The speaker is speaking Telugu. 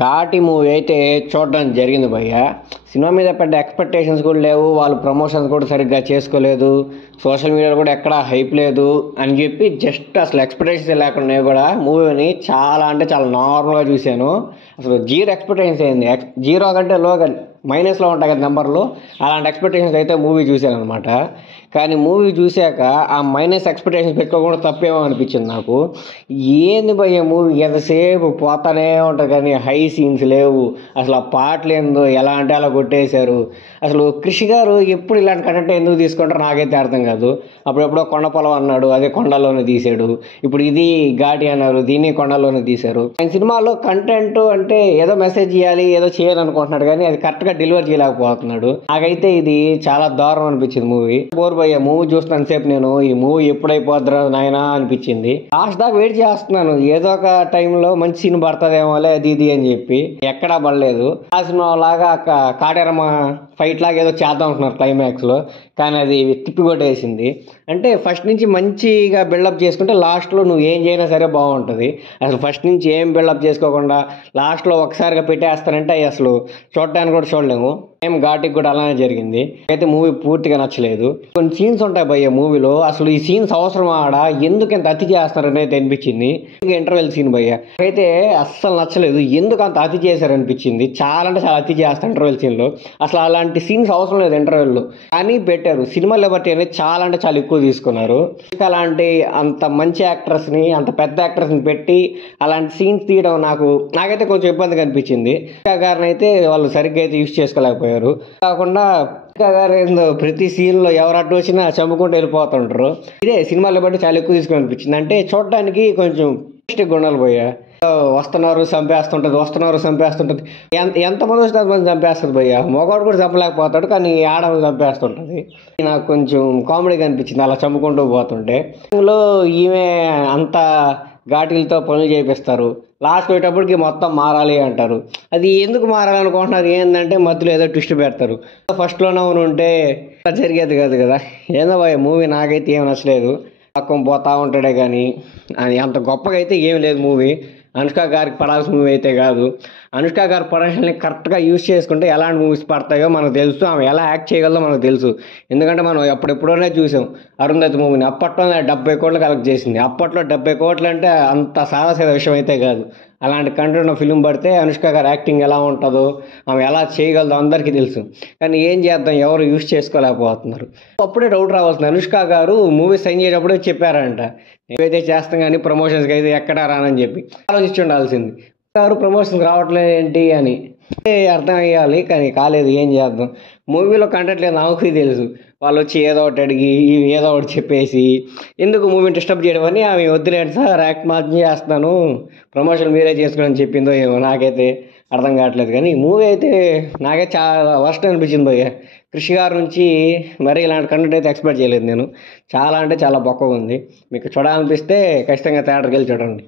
ఘాటి మూవీ అయితే చూడడం జరిగింది భయ్య. సినిమా మీద పెద్ద ఎక్స్పెక్టేషన్స్ కూడా లేవు. వాళ్ళు ప్రమోషన్స్ కూడా సరిగ్గా చేసుకోలేదు. సోషల్ మీడియాలో కూడా ఎక్కడా హైప్ లేదు అని చెప్పి జస్ట్ అసలు ఎక్స్పెక్టేషన్స్ లేకుండా నేను కూడా మూవీని చాలా అంటే చాలా నార్మల్గా చూశాను. అసలు జీరో ఎక్స్పెక్టేషన్స్ అయింది. జీరో కంటే లో మైనస్లో ఉంటాయి కదా నెంబర్లు, అలాంటి ఎక్స్పెక్టేషన్స్ అయితే మూవీ చూశాను అనమాట. కానీ మూవీ చూశాక ఆ మైనస్ ఎక్స్పెక్టేషన్స్ పెట్టుకోకుండా తప్పేమో అనిపించింది నాకు. ఏంది భయ్య మూవీ ఎంతసేపు పోతానే ఉంటుంది కానీ హై సీన్స్ లేవు. అసలు ఆ పాటలు ఏందో ఎలా అంటే అలా కొట్టేశారు. అసలు కృషి గారు ఎప్పుడు ఇలాంటి కంటెంట్ ఎందుకు తీసుకుంటారో నాకైతే అర్థం కాదు. అప్పుడెప్పుడో కొండ పొలం అన్నాడు, అదే కొండలోనే తీసాడు. ఇప్పుడు ఇది ఘాటి అన్నారు, దీన్ని కొండలోనే తీశారు. ఆయన సినిమాలో కంటెంట్ అంటే ఏదో మెసేజ్ ఇవ్వాలి, ఏదో చేయాలనుకుంటున్నాడు కానీ అది కరెక్ట్గా డెలివర్ చేయలేకపోతున్నాడు. నాకైతే ఇది చాలా దారుణం అనిపించింది మూవీ. బోర్ భయ్య మూవీ చూస్తున్నంత సేపు నేను ఈ మూవీ ఎప్పుడైపోద్దిరా నాయనా అనిపించింది. లాస్ట్ దాకా వెయిట్ చేస్తున్నాను, ఏదో ఒక టైంలో మంచి సీన్ పడుతుందేమోలే అది ఇది అని చెప్పి. ఎక్కడా పడలేదు. ఆ సినిమా లాగా కాటేరమ్మ ఫైట్ లాగా ఏదో చేద్దాం అంటున్నారు క్లైమాక్స్ లో, కానీ అది తిప్పి కొట్టేసింది. అంటే ఫస్ట్ నుంచి మంచిగా బిల్డప్ చేసుకుంటే లాస్ట్లో నువ్వు ఏం చేయనా సరే బాగుంటుంది. అసలు ఫస్ట్ నుంచి ఏం బిల్డప్ చేసుకోకుండా లాస్ట్లో ఒకసారిగా పెట్టేస్తారంటే అసలు చూడటానికి కూడా చూడలేము. సేమ్ ఘాటికి కూడా అలానే జరిగింది. అయితే మూవీ పూర్తిగా నచ్చలేదు. కొన్ని సీన్స్ ఉంటాయి భయ్య మూవీలో, అసలు ఈ సీన్స్ అవసరం ఆడ ఎందుకు ఎంత అతి చేస్తారని అయితే అనిపించింది. ఇంటర్వెల్ సీన్ భయ్య అయితే అస్సలు నచ్చలేదు. ఎందుకు అంత అతి చేశారనిపించింది. చాలా అంటే చాలా అతి చేస్తారు ఇంటర్వెల్ సీన్ లో. అసలు అలాంటి సీన్స్ అవసరం లేదు ఇంటర్వెల్ లో, కానీ పెట్టారు. సినిమా లిబర్టీ అనేది చాలా అంటే చాలా ఎక్కువ తీసుకున్నారు. అలాంటి అంత మంచి యాక్టర్స్ ని, అంత పెద్ద యాక్టర్స్ ని పెట్టి అలాంటి సీన్స్ తీయడం నాకైతే కొంచెం ఇబ్బందిగా అనిపించింది. గారిని అయితే వాళ్ళు సరిగ్గా అయితే యూజ్ చేసుకోలేకపోయారు. కాకుండా గారు ఏందో ప్రతి సీన్ లో ఎవరు అడ్డు వచ్చినా చంపుకుంటూ వెళ్ళిపోతుంటారు. ఇదే సినిమాలో బట్టి చాలా ఎక్కువ తీసుకుని అనిపించింది. అంటే చూడడానికి కొంచెం గుండాలు పోయా, వస్తున్నారు చంపేస్తుంటది. ఎంతమంది వస్తే అంతమంది చంపేస్తుంది భయ్య. మగవాడు కూడా చంపలేకపోతాడు, కానీ ఆడవాళ్ళు చంపేస్తుంటది. నాకు కొంచెం కామెడీగా అనిపించింది అలా చంపుకుంటూ పోతుంటే. లో ఈమె అంత ఘాటీలతో పనులు చేపిస్తారు, లాస్ట్ పోయేటప్పటికి మొత్తం మారాలి అంటారు. అది ఎందుకు మారాలనుకుంటున్నారు ఏంటంటే మధ్యలో ఏదో ట్విస్ట్ పెడతారు. ఫస్ట్లోనే ఉంటే జరిగేది కాదు కదా. ఏదో భయ్య మూవీ నాకైతే ఏం నచ్చలేదు. పక్కన పోతా ఉంటాడే కానీ అది అంత గొప్పగా అయితే ఏం లేదు మూవీ. అనుష్క గారికి పడాల్సిన మూవీ అయితే కాదు. అనుష్క గారి పొటెన్షియల్ని కరెక్ట్గా యూజ్ చేసుకుంటే ఎలాంటి మూవీస్ పడతాయో మనకు తెలుసు, ఆమె ఎలా యాక్ట్ చేయగలదో మనకు తెలుసు. ఎందుకంటే మనం ఎప్పుడెప్పుడోనే చూసాం అరుంధతి మూవీని. అప్పట్లోనే 70 కోట్లు కలెక్ట్ చేసింది. అప్పట్లో 70 కోట్లు అంటే అంత సాదాసీద విషయం అయితే కాదు. అలాంటి కంటెంట్ ఫిలిం పడితే అనుష్క గారి యాక్టింగ్ ఎలా ఉంటుందో, ఆమె ఎలా చేయగలదో అందరికీ తెలుసు. కానీ ఏం చేద్దాం, ఎవరు యూజ్ చేసుకోలేకపోతున్నారు. అప్పుడే డౌట్ రావాల్సింది. అనుష్క గారు మూవీ సైన్ చేసేటప్పుడే చెప్పారంట, ఏవైతే చేస్తాం కానీ ప్రమోషన్స్కి అయితే ఎక్కడా రానని చెప్పి. ఆలోచించి ఉండాల్సింది. గారు ప్రమోషన్కి రావట్లేదు ఏంటి అని అర్థం అయ్యాలి, కానీ కాలేదు. ఏం చేద్దాం, మూవీలో కంటెంట్ లేదు నాకు తెలుసు. వాళ్ళు వచ్చి ఏదో ఒకటి అడిగి ఏదో ఒకటి చెప్పేసి ఎందుకు మూవీని డిస్టర్బ్ చేయడం అని ఆమె వద్దులేండి సార్ యాక్ట్ మార్చి చేస్తాను, ప్రమోషన్ మీరే చేసుకోండి చెప్పిందో ఏమో నాకైతే అర్థం కావట్లేదు. కానీ మూవీ అయితే నాకైతే చాలా వర్స్ట్ అనిపించింది భయ్య. కృషి గారి నుంచి మరీ ఇలాంటి కంటెంట్ అయితే ఎక్స్పెక్ట్ చేయలేదు నేను. చాలా అంటే చాలా బొక్కగా ఉంది. మీకు చూడాలనిపిస్తే ఖచ్చితంగా థియేటర్కి వెళ్ళి చూడండి.